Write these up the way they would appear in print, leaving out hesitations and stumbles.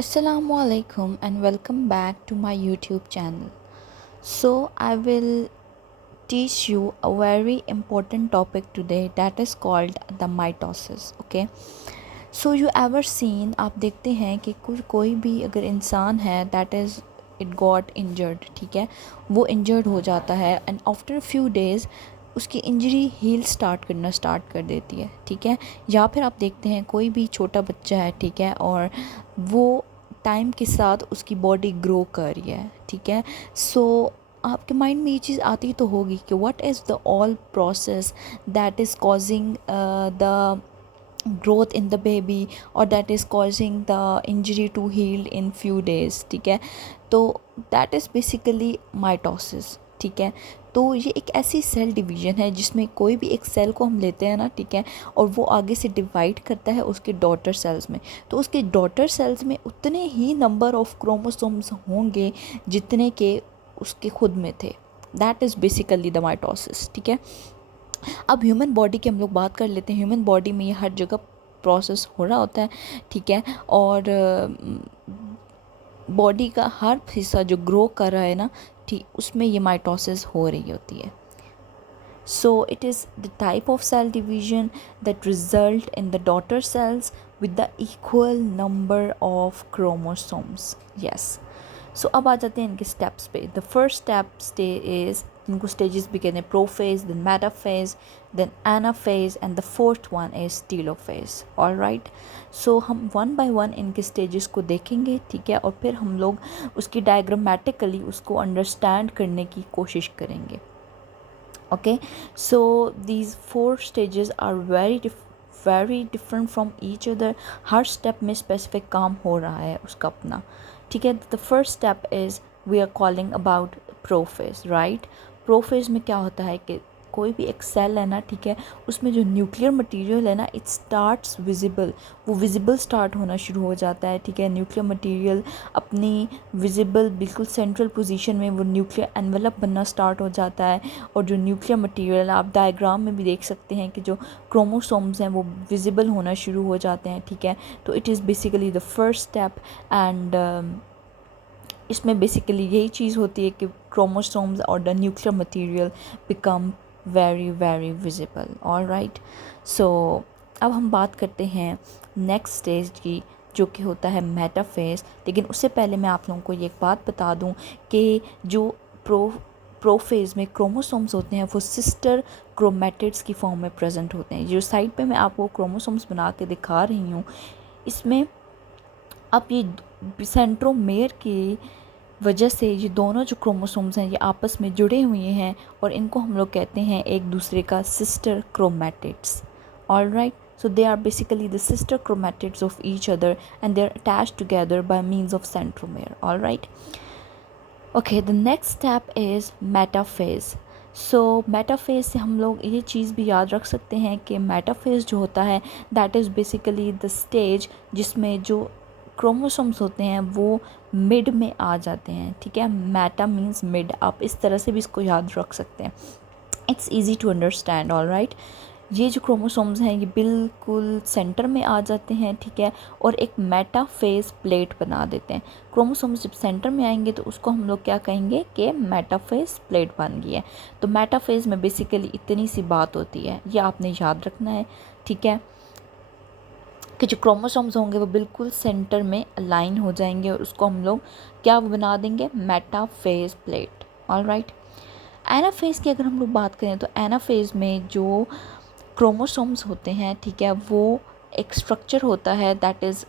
Assalamualaikum and welcome back to my YouTube channel. So, I will teach you a very important topic today that is called the mitosis. Okay, so you ever seen आप देखते हैं कि कोई भी अगर इंसान है that is it got injured, ठीक है, वो injured हो जाता है and after a few days उसकी इंजरी हील स्टार्ट कर देती है, ठीक है। या फिर आप देखते हैं कोई भी छोटा बच्चा है, ठीक है, और वो टाइम के साथ उसकी बॉडी ग्रो कर रही है, ठीक है। सो आपके माइंड में ये चीज़ आती तो होगी कि what is the all process that is causing the growth in the baby or that is causing the injury to heal in few days, ठीक है। तो that is basically mitosis, ठीक है। तो ये एक ऐसी सेल डिवीज़न है जिसमें कोई भी एक सेल को हम लेते हैं ना, ठीक है, और वो आगे से डिवाइड करता है उसके डॉटर सेल्स में। तो उसके डॉटर सेल्स में उतने ही नंबर ऑफ क्रोमोसोम्स होंगे जितने के उसके खुद में थे। That is basically the mitosis, ठीक है। अब ह्यूमन बॉडी की हम लोग बात कर लेते हैं। ह्यूमन बॉडी में ये हर जगह प्रोसेस हो रहा होता है, ठीक है। और बॉडी का हर हिस्सा जो ग्रो कर रहा है ना, ठीक, उसमें ये माइटोसिस हो रही होती है। So it is the type of cell division that result in the daughter cells with the equal number of chromosomes. Yes. सो अब आ जाते हैं इनके स्टेप्स पे। द फर्स्ट स्टेप इज़, इनको स्टेजेस भी कहते हैं, prophase, then metaphase, then anaphase and the fourth one is telophase. Alright, so हम वन बाय वन इनके स्टेजेस को देखेंगे, ठीक है, और फिर हम लोग उसकी डायग्रामेटिकली उसको अंडरस्टैंड करने की कोशिश करेंगे। Okay, so these 4 stages are very different from each other. हर स्टेप में स्पेसिफिक काम हो रहा है उसका अपना, ठीक है। The first step is we are calling about prophase, right. Prophase में क्या होता है कि कोई भी एक सेल है ना, ठीक है, उसमें जो न्यूक्लियर मटेरियल है ना, इट स्टार्ट्स विजिबल, वो विजिबल स्टार्ट होना शुरू हो जाता है, ठीक है। न्यूक्लियर मटेरियल अपनी विजिबल बिल्कुल सेंट्रल पोजीशन में वो न्यूक्लियर एनवेलप बनना स्टार्ट हो जाता है। और जो न्यूक्लियर मटेरियल आप डायग्राम में भी देख सकते हैं कि जो क्रोमोसोम्स हैं वो विजिबल होना शुरू हो जाते हैं, ठीक है। तो it is basically the first step and इसमें बेसिकली यही चीज़ होती है कि क्रोमोसोम्स और the nuclear material become very visible. Alright, so अब हम बात करते हैं नेक्स्ट स्टेज की, जो कि होता है मेटाफेज। लेकिन उससे पहले मैं आप लोगों को ये एक बात बता दूं कि जो प्रोफेज में क्रोमोसोम्स होते हैं वो सिस्टर क्रोमेटिड्स की फॉर्म में प्रेजेंट होते हैं। जो साइड पे मैं आपको क्रोमोसोम्स बना के दिखा रही हूँ, इसमें अब ये सेंट्रोमेयर की वजह से ये दोनों जो क्रोमोसोम्स हैं ये आपस में जुड़े हुए हैं और इनको हम लोग कहते हैं एक दूसरे का sister chromatids. Alright, so they are basically the sister chromatids of each other and they are attached together by means of centromere. All right, okay, the next step is metaphase. So metaphase से हम लोग ये चीज़ भी याद रख सकते हैं कि मेटाफेज जो होता है that is basically the stage जिसमें जो क्रोमोसोम्स होते हैं वो मिड में आ जाते हैं, ठीक है। मेटा मीन्स मिड, आप इस तरह से भी इसको याद रख सकते हैं। It's easy to understand. Alright, ये जो क्रोमोसोम्स हैं ये बिल्कुल सेंटर में आ जाते हैं, ठीक है, और एक मेटाफेज प्लेट बना देते हैं। क्रोमोसोम्स जब सेंटर में आएंगे तो उसको हम लोग क्या कहेंगे कि मेटाफेज प्लेट बन गई है। तो मेटाफेज में बेसिकली इतनी सी बात होती है, ये आपने याद रखना है, ठीक है, कि जो क्रोमोसोम्स होंगे वो बिल्कुल सेंटर में अलाइन हो जाएंगे और उसको हम लोग क्या बना देंगे, मेटाफेज प्लेट। ऑलराइट, एनाफेज की अगर हम लोग बात करें तो एनाफेज में जो क्रोमोसोम्स होते हैं, ठीक है, वो एक स्ट्रक्चर होता है that is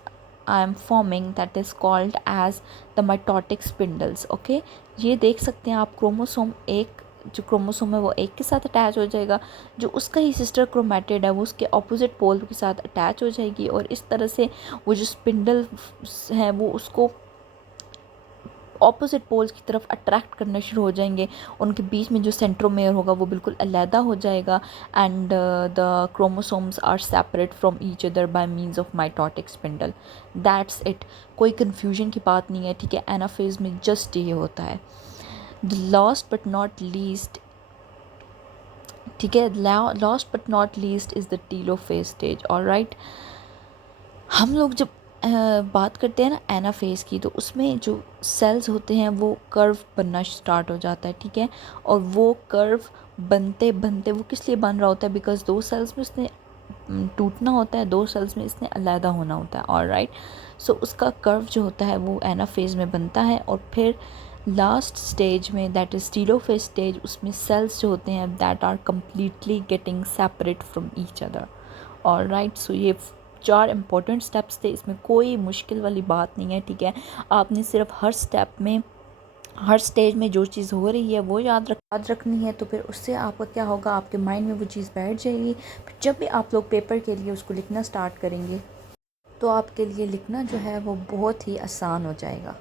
I am forming that is called as the mitotic spindles. Okay, ये देख सकते हैं आप, क्रोमोसोम एक जो क्रोमोसोम है वो एक के साथ अटैच हो जाएगा, जो उसका ही सिस्टर क्रोमेटिड है वो उसके ऑपोजिट पोल के साथ अटैच हो जाएगी और इस तरह से वो जो स्पिंडल हैं वो उसको ऑपोजिट पोल्स की तरफ अट्रैक्ट करना शुरू हो जाएंगे। उनके बीच में जो सेंट्रोमेयर होगा वो बिल्कुल अलहदा हो जाएगा and the chromosomes are separate from each other by means of mitotic spindle. That's it, कोई कन्फ्यूजन की बात नहीं है, ठीक है। एनाफेज में जस्ट ये होता है। The last but not least, ठीक है, last but not least is the telophase stage. Alright, हम लोग जब बात करते हैं ना एनाफेज की, तो उसमें जो सेल्स होते हैं वो कर्व बनना स्टार्ट हो जाता है, ठीक है। और वो कर्व बनते बनते वो किस लिए बन रहा होता है, बिकॉज दो सेल्स में उसने टूटना होता है, दो सेल्स में इसने अलहदा होना होता है, ऑलराइट। सो उसका कर्व जो होता है वो एनाफेज में बनता है, और फिर लास्ट स्टेज में दैट इज़ टीलोफेज स्टेज, उसमें सेल्स जो होते हैं that are completely getting separate from each other, alright. So ये 4 इंपॉर्टेंट स्टेप्स थे, इसमें कोई मुश्किल वाली बात नहीं है, ठीक है। आपने सिर्फ हर स्टेप में, हर स्टेज में जो चीज़ हो रही है वो याद रखनी है, तो फिर उससे आपका क्या होगा, आपके माइंड में वो चीज़ बैठ जाएगी। फिर जब भी आप लोग पेपर के लिए उसको लिखना स्टार्ट करेंगे तो आपके लिए लिखना जो है वो बहुत ही आसान हो जाएगा।